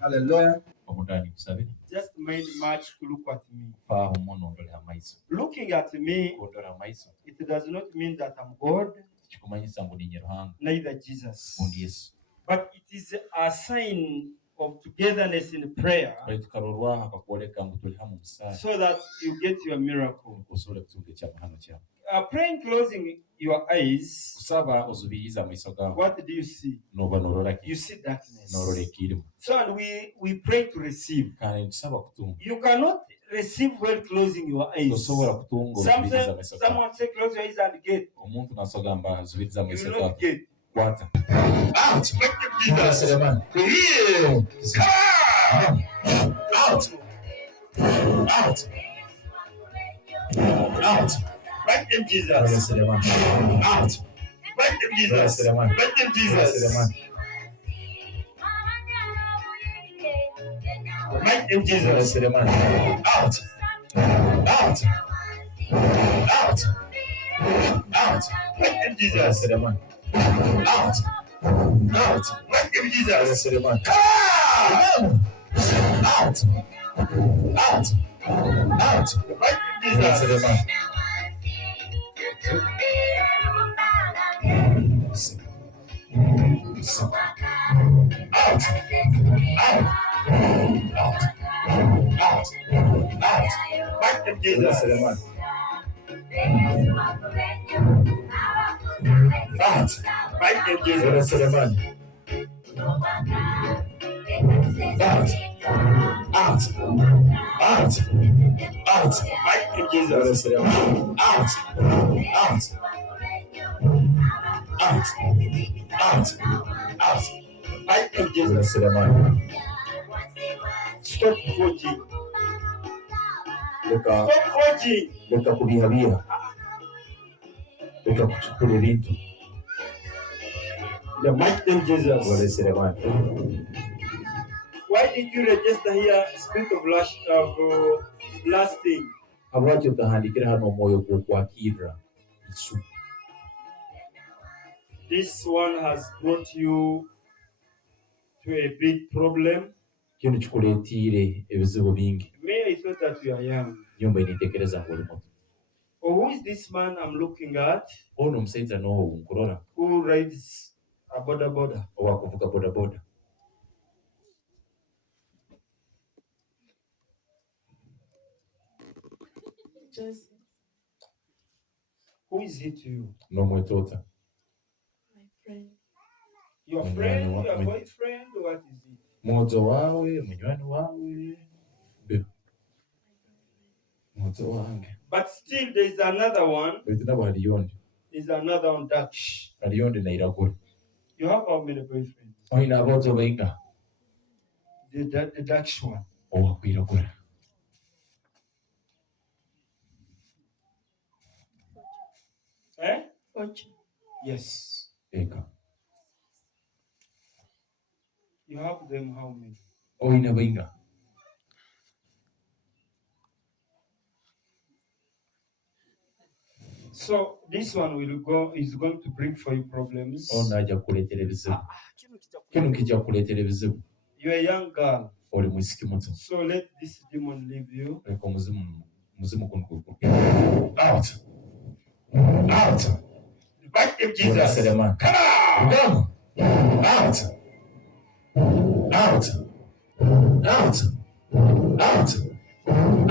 Hallelujah. Omudani kusabira. Just made much to look at me. Faaho munondole amaiso. Looking at me, Kondora amaiso. it does not mean that I'm God, Kikumanyisa mbu ninye Ruhanga. neither Jesus. Mundi Yesu. But it is a sign of togetherness in prayer Baitu karorwa akakuoleka mbu tuli hamu musala. so that you get your miracle. Kusobola kutunga ekyamahano kyawe. Praying closing your eyes, Kusaba ozubiriza amaiso gawe. what do you see? Noba nolola ki. You see darkness. Nolola ekirimu. So and we pray to receive. Kandi tusaba kutunga. You cannot receive while closing your eyes. Tosobola kutunga ozubiriza amaiso gawe. Someone say close your eyes and get. Omuntu nasogamba azubiriza You amaiso will gawe. not get. Kwata. Out. Jesus. Here. Come out. Out. Out. Right in Jesus. Out. Right in Jesus. Right in Jesus. Right in Jesus. Out. Out. Out. Out. Right in Jesus. Out. Out. Right in Jesus. Out. Out. Out. Out. Right in Jesus. Out. Out. Out. Out. Right in Jesus. Out. Right in Jesus. Out. Out. Out. Out. Right in Jesus. Out. Out. Out. Out. Out. Right in Jesus. Stop forging. Leka Stop forging. leka kubihabia, leka kuchukua vitu. The mighty name Jesus. Why did you register here spirit of lasting? Habwaki utahandikira hano moyo kukwakira Yesu. This one has brought you to a big problem. Kintu kikuletire ebizibu bingi. May I thought that you are young. Nyumba initekereza ngo limo. Or who is this man I'm looking at? Ono msaiza no nkurora. Who rides a boda? Owa kuvuga boda. Joseph. Who is he to you? No mwetota. My friend. Your Munywani friend, wa- your boyfriend, what is it? Mwozo wawe, munywani wawe. Mwozo wange. But still there is another one. Betina baliyondi. There's another one, Dutch. Baliyondi na iragura. You have how many boyfriends? Oina abozo bainga. The Dutch one. Owa kwiragura. Eh? Fortune. Yes. Eka. You have them how many? Oina bainga. So this one is going to bring for you problems. Ona aja kuletera ebizibu. Kino kijja kuletera ebizibu. You're a young girl. Oli mwisiki muto. So let this demon leave you. Leka muzimu kunkuku. Out. Out. Back in Jesus. Come on. Out. Out. Out. Out. Out.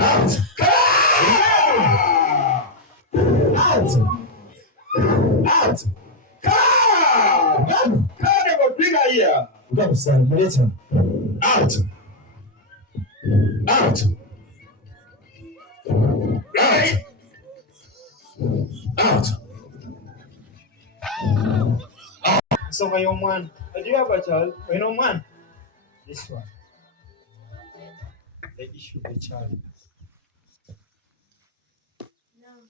Out. Out. Come Here. on, son. Listen. Out. Out. Right. Out. So my young man, do you have a child? My young man. This one. The issue of the child.